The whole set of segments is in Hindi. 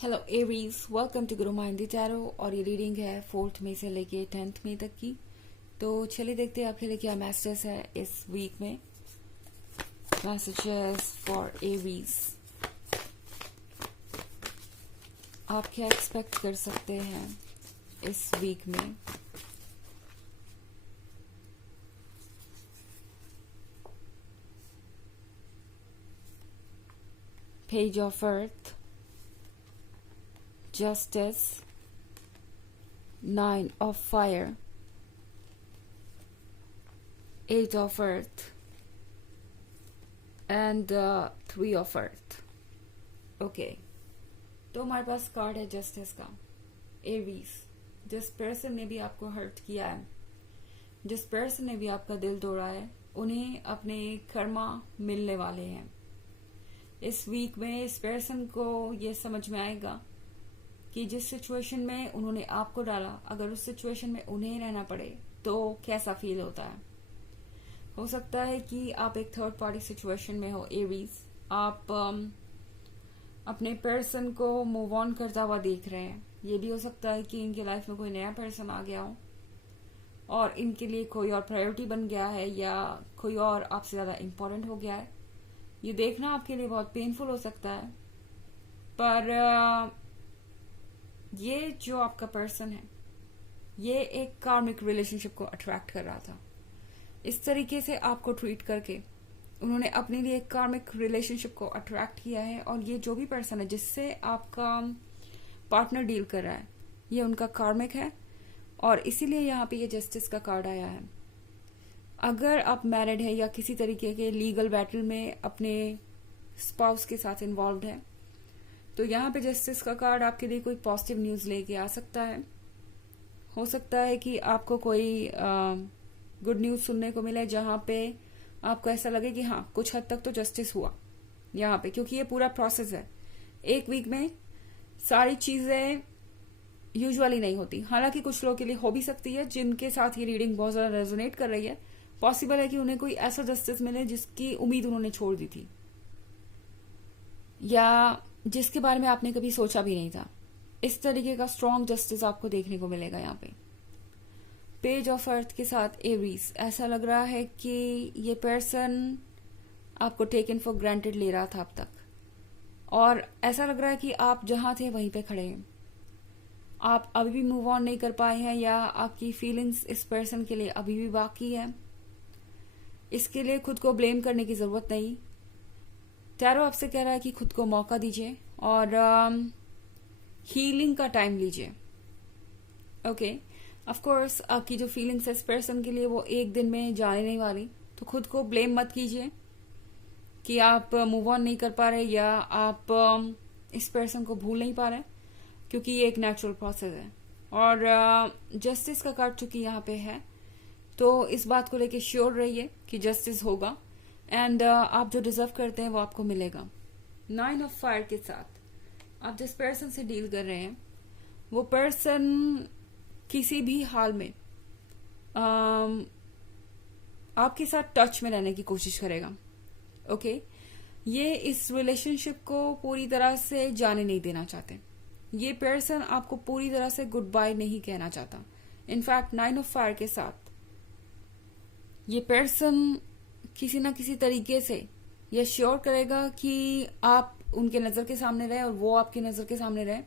Hello Aries, welcome to Guru माइंडी tarot. और ये रीडिंग है 4th मई से लेके 10th मई तक की। तो चलिए देखते हैं आपके लिए क्या मैसेजेस है इस वीक में। मैसेजेस फॉर एरीज, आप क्या एक्सपेक्ट कर सकते हैं इस वीक में। Page of earth, Justice, 9 of Fire, 8 of Earth, and 3 of Earth. Okay. तो हमारे पास कार्ड है जस्टिस का। एरीज, जिस पर्सन ने भी आपको हर्ट किया है, जिस पर्सन ने भी आपका दिल तोड़ा है, उन्हें अपने कर्मा मिलने वाले हैं। इस वीक में इस पर्सन को ये समझ में आएगा कि जिस सिचुएशन में उन्होंने आपको डाला, अगर उस सिचुएशन में उन्हें रहना पड़े तो कैसा फील होता है। हो सकता है कि आप एक थर्ड पार्टी सिचुएशन में हो एरीज। आप अपने पर्सन को मूव ऑन करता हुआ देख रहे हैं। ये भी हो सकता है कि इनकी लाइफ में कोई नया पर्सन आ गया हो और इनके लिए कोई और प्रायोरिटी बन गया है या कोई और आपसे ज्यादा इम्पोर्टेंट हो गया है। ये देखना आपके लिए बहुत पेनफुल हो सकता है, पर ये जो आपका पर्सन है, ये एक कार्मिक रिलेशनशिप को अट्रैक्ट कर रहा था। इस तरीके से आपको ट्रीट करके उन्होंने अपने लिए एक कार्मिक रिलेशनशिप को अट्रैक्ट किया है। और ये जो भी पर्सन है जिससे आपका पार्टनर डील कर रहा है, ये उनका कार्मिक है और इसीलिए यहाँ पे ये जस्टिस का कार्ड आया है। अगर आप मैरिड है या किसी तरीके के लीगल बैटल में अपने स्पाउस के साथ इन्वॉल्व है, तो यहाँ पे जस्टिस का कार्ड आपके लिए कोई पॉजिटिव न्यूज लेके आ सकता है। हो सकता है कि आपको कोई गुड न्यूज सुनने को मिले जहां पे आपको ऐसा लगे कि हाँ, कुछ हद तक तो जस्टिस हुआ यहाँ पे, क्योंकि ये पूरा प्रोसेस है। एक वीक में सारी चीजें यूजुअली नहीं होती। हालांकि कुछ लोगों के लिए हो भी सकती है जिनके साथ ये रीडिंग बहुत ज्यादा रेजोनेट कर रही है। पॉसिबल है कि उन्हें कोई ऐसा जस्टिस मिले जिसकी उम्मीद उन्होंने छोड़ दी थी या जिसके बारे में आपने कभी सोचा भी नहीं था। इस तरीके का स्ट्रॉन्ग जस्टिस आपको देखने को मिलेगा यहाँ पे। पेज ऑफ अर्थ के साथ एरीज, ऐसा लग रहा है कि ये पर्सन आपको टेकन फॉर ग्रांटेड ले रहा था अब तक, और ऐसा लग रहा है कि आप जहां थे वहीं पे खड़े हैं। आप अभी भी मूव ऑन नहीं कर पाए हैं या आपकी फीलिंग्स इस पर्सन के लिए अभी भी बाकी है। इसके लिए खुद को ब्लेम करने की जरूरत नहीं। टैरो आपसे कह रहा है कि खुद को मौका दीजिए और हीलिंग का टाइम लीजिए। ओके, ऑफ कोर्स आपकी जो फीलिंग्स है इस पर्सन के लिए वो एक दिन में जाने नहीं वाली, तो खुद को ब्लेम मत कीजिए कि आप मूव ऑन नहीं कर पा रहे या आप इस पर्सन को भूल नहीं पा रहे, क्योंकि ये एक नेचुरल प्रोसेस है। और जस्टिस का कार्ड चूंकि यहाँ पे है, तो इस बात को लेके श्योर रहिए कि जस्टिस होगा एंड आप जो डिजर्व करते हैं वो आपको मिलेगा। 9 ऑफ फायर के साथ आप जिस पर्सन से डील कर रहे हैं, वो पर्सन किसी भी हाल में आपके साथ टच में रहने की कोशिश करेगा। ओके, ये इस रिलेशनशिप को पूरी तरह से जाने नहीं देना चाहते। ये पर्सन आपको पूरी तरह से गुड बाय नहीं कहना चाहता। इनफैक्ट 9 ऑफ फायर के साथ ये पर्सन किसी ना किसी तरीके से यह श्योर करेगा कि आप उनके नजर के सामने रहे और वो आपकी नजर के सामने रहे।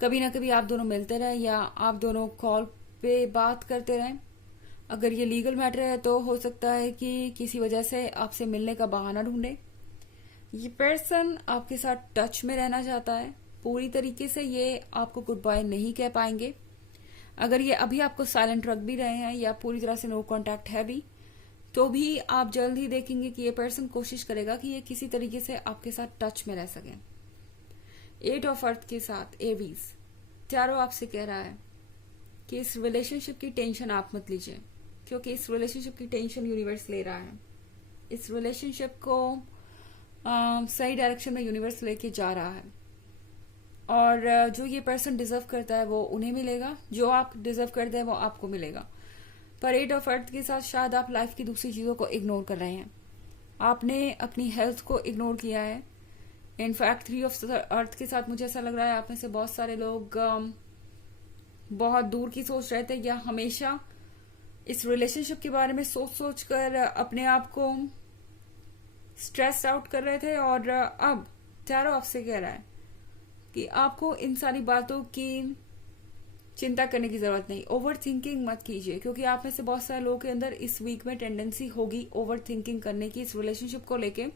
कभी ना कभी आप दोनों मिलते रहे या आप दोनों कॉल पे बात करते रहे। अगर ये लीगल मैटर है तो हो सकता है कि किसी वजह से आपसे मिलने का बहाना ढूंढे। ये पर्सन आपके साथ टच में रहना चाहता है पूरी तरीके से। ये आपको गुड बाय नहीं कह पाएंगे। अगर ये अभी आपको साइलेंट रख भी रहे हैं या पूरी तरह से नो कांटेक्ट है भी, तो भी आप जल्द ही देखेंगे कि ये पर्सन कोशिश करेगा कि ये किसी तरीके से आपके साथ टच में रह सके। 8 ऑफ अर्थ के साथ एरीज, टैरो आपसे कह रहा है कि इस रिलेशनशिप की टेंशन आप मत लीजिए, क्योंकि इस रिलेशनशिप की टेंशन यूनिवर्स ले रहा है। इस रिलेशनशिप को सही डायरेक्शन में यूनिवर्स लेके जा रहा है और जो ये पर्सन डिजर्व करता है वो उन्हें मिलेगा, जो आप डिजर्व करते हैं वो आपको मिलेगा। पर 8 ऑफ अर्थ के साथ शायद आप लाइफ की दूसरी चीजों को इग्नोर कर रहे हैं। आपने अपनी हेल्थ को इग्नोर किया है इनफैक्ट 3 ऑफ अर्थ के साथ मुझे ऐसा लग रहा है आप में से बहुत सारे लोग बहुत दूर की सोच रहे थे, या हमेशा इस रिलेशनशिप के बारे में सोच सोच कर अपने आप को स्ट्रेस आउट कर रहे थे। और अब टैरो आपसे कह रहा है कि आपको इन सारी बातों की चिंता करने की जरूरत नहीं, ओवर थिंकिंग मत कीजिए, क्योंकि आप में से बहुत सारे लोगों के अंदर इस वीक में टेंडेंसी होगी ओवर थिंकिंग करने की। इस रिलेशनशिप को लेके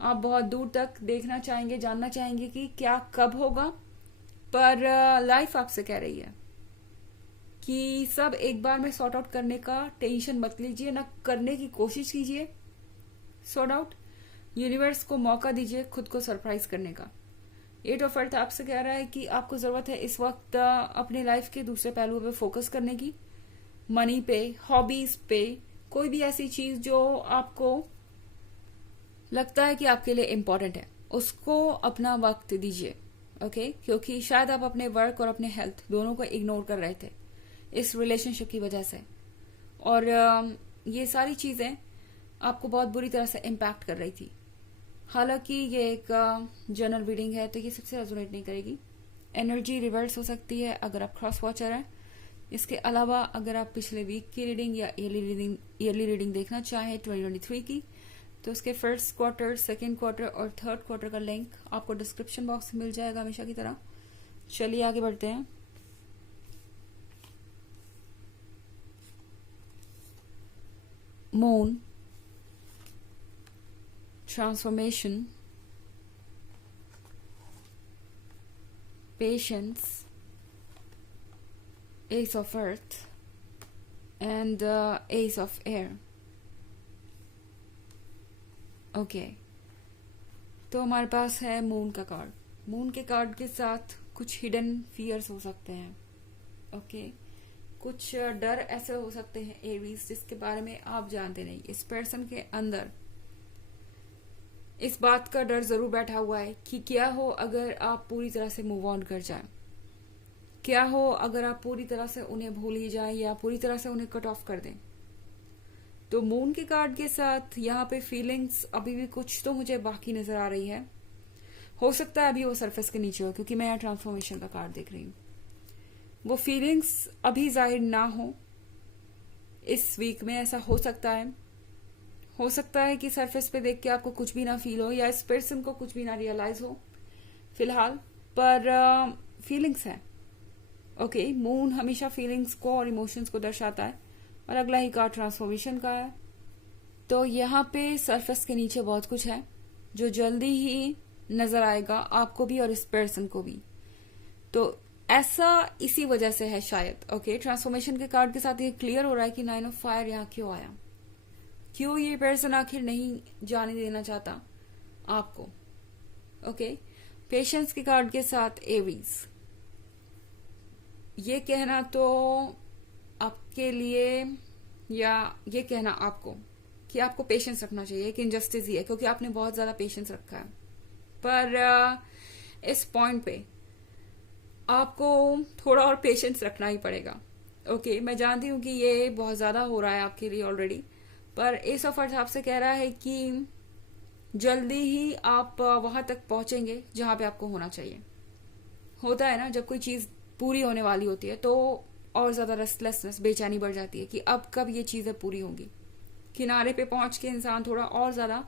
आप बहुत दूर तक देखना चाहेंगे, जानना चाहेंगे कि क्या कब होगा। पर लाइफ आपसे कह रही है कि सब एक बार में सॉर्ट आउट करने का टेंशन मत लीजिए, ना करने की कोशिश कीजिए सॉर्ट आउट। यूनिवर्स को मौका दीजिए खुद को सरप्राइज करने का। 8 ऑफ अर्थ आपसे कह रहा है कि आपको जरूरत है इस वक्त अपने लाइफ के दूसरे पहलुओं पे फोकस करने की, मनी पे, हॉबीज पे, कोई भी ऐसी चीज जो आपको लगता है कि आपके लिए इम्पोर्टेंट है, उसको अपना वक्त दीजिए। ओके, क्योंकि शायद आप अपने वर्क और अपने हेल्थ दोनों को इग्नोर कर रहे थे इस रिलेशनशिप की वजह से, और ये सारी चीजें आपको बहुत बुरी तरह से इम्पैक्ट कर रही थी। हालांकि ये एक जनरल रीडिंग है तो ये सबसे रेजोनेट नहीं करेगी। एनर्जी रिवर्स हो सकती है अगर आप क्रॉस वॉचर हैं। इसके अलावा अगर आप पिछले वीक की रीडिंग या ईयरली रीडिंग देखना चाहें 2023 की, तो उसके फर्स्ट क्वार्टर, सेकेंड क्वार्टर और थर्ड क्वार्टर का लिंक आपको डिस्क्रिप्शन बॉक्स में मिल जाएगा हमेशा की तरह। चलिए आगे बढ़ते हैं। Moon, transformation, patience, ace of earth and ace of air. Okay, तो हमारे पास है मून का कार्ड। मून के कार्ड के साथ कुछ हिडन फियर्स हो सकते हैं। ओके, कुछ डर ऐसे हो सकते हैं एरीज जिसके बारे में आप जानते नहीं। इस पर्सन के अंदर इस बात का डर जरूर बैठा हुआ है कि क्या हो अगर आप पूरी तरह से मूव ऑन कर जाएं, क्या हो अगर आप पूरी तरह से उन्हें भूल ही जाएं या पूरी तरह से उन्हें कट ऑफ कर दें। तो मून के कार्ड के साथ यहाँ पे फीलिंग्स अभी भी कुछ तो मुझे बाकी नजर आ रही है। हो सकता है अभी वो सरफेस के नीचे हो, क्योंकि मैं यहाँ ट्रांसफॉर्मेशन का कार्ड देख रही हूँ। वो फीलिंग्स अभी जाहिर ना हो इस वीक में, ऐसा हो सकता है। हो सकता है कि सरफेस पे देख के आपको कुछ भी ना फील हो या इस पर्सन को कुछ भी ना रियलाइज हो फिलहाल, पर फीलिंग्स है। ओके, मून हमेशा फीलिंग्स को और इमोशंस को दर्शाता है, और अगला ही कार्ड ट्रांसफॉर्मेशन का है। तो यहाँ पे सरफेस के नीचे बहुत कुछ है जो जल्दी ही नजर आएगा आपको भी और इस पर्सन को भी। तो ऐसा इसी वजह से है शायद। ओके, ट्रांसफॉर्मेशन के कार्ड के साथ ये क्लियर हो रहा है कि 9 ऑफ फायर यहाँ क्यों आया, क्यों ये पर्सन आखिर नहीं जाने देना चाहता आपको। ओके, पेशेंस के कार्ड के साथ एरीज। ये कहना तो आपके लिए, या ये कहना आपको कि आपको पेशेंस रखना चाहिए, एक इनजस्टिस ही है, क्योंकि आपने बहुत ज्यादा पेशेंस रखा है। पर इस पॉइंट पे आपको थोड़ा और पेशेंस रखना ही पड़ेगा। ओके, मैं जानती हूँ कि ये बहुत ज्यादा हो रहा है आपके लिए ऑलरेडी, पर एस ऑफ अर्थ आपसे कह रहा है कि जल्दी ही आप वहां तक पहुंचेंगे जहां पे आपको होना चाहिए। होता है ना, जब कोई चीज पूरी होने वाली होती है तो और ज्यादा रेस्टलेसनेस, बेचैनी बढ़ जाती है कि अब कब ये चीजें पूरी होंगी। किनारे पे पहुंच के इंसान थोड़ा और ज्यादा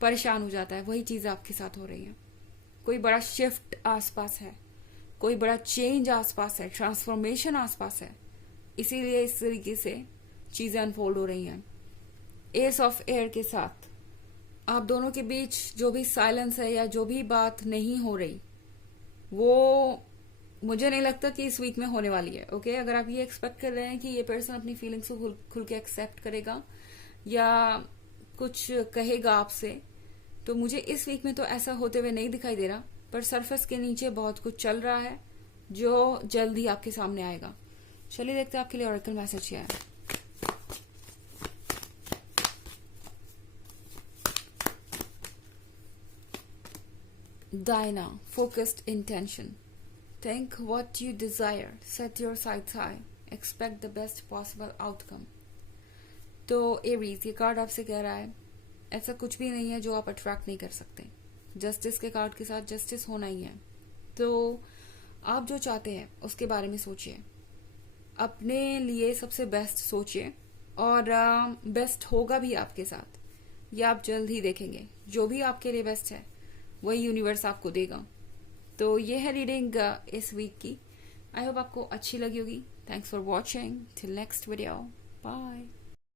परेशान हो जाता है। वही चीजें आपके साथ हो रही है। कोई बड़ा शिफ्ट आसपास है, कोई बड़ा चेंज आसपास है, ट्रांसफॉर्मेशन आसपास है, इसीलिए इस तरीके से चीजें अनफोल्ड हो रही हैं। एस ऑफ एयर के साथ आप दोनों के बीच जो भी साइलेंस है या जो भी बात नहीं हो रही, वो मुझे नहीं लगता कि इस वीक में होने वाली है। ओके, अगर आप ये एक्सपेक्ट कर रहे हैं कि ये पर्सन अपनी फीलिंग्स को खुल के एक्सेप्ट करेगा या कुछ कहेगा आपसे, तो मुझे इस वीक में तो ऐसा होते हुए नहीं दिखाई दे रहा। पर सरफेस के नीचे बहुत कुछ चल रहा है जो जल्द ही आपके सामने आएगा। चलिए देखते हैं आपके लिए ऑरेकल मैसेज क्या है। Dinah, focused intention. Think what you desire. Set your sights high. Expect the best possible outcome. तो एरीज, ये कार्ड आपसे कह रहा है ऐसा कुछ भी नहीं है जो आप अट्रैक्ट नहीं कर सकते। जस्टिस के कार्ड के साथ जस्टिस होना ही है। तो आप जो चाहते हैं उसके बारे में सोचिए, अपने लिए सबसे बेस्ट सोचिए, और बेस्ट होगा भी आपके साथ, ये आप जल्द ही देखेंगे। जो भी आपके लिए बेस्ट है वही यूनिवर्स आपको देगा। तो ये है रीडिंग इस वीक की। आई होप आपको अच्छी लगी होगी। Thanks for watching. Till next video, bye.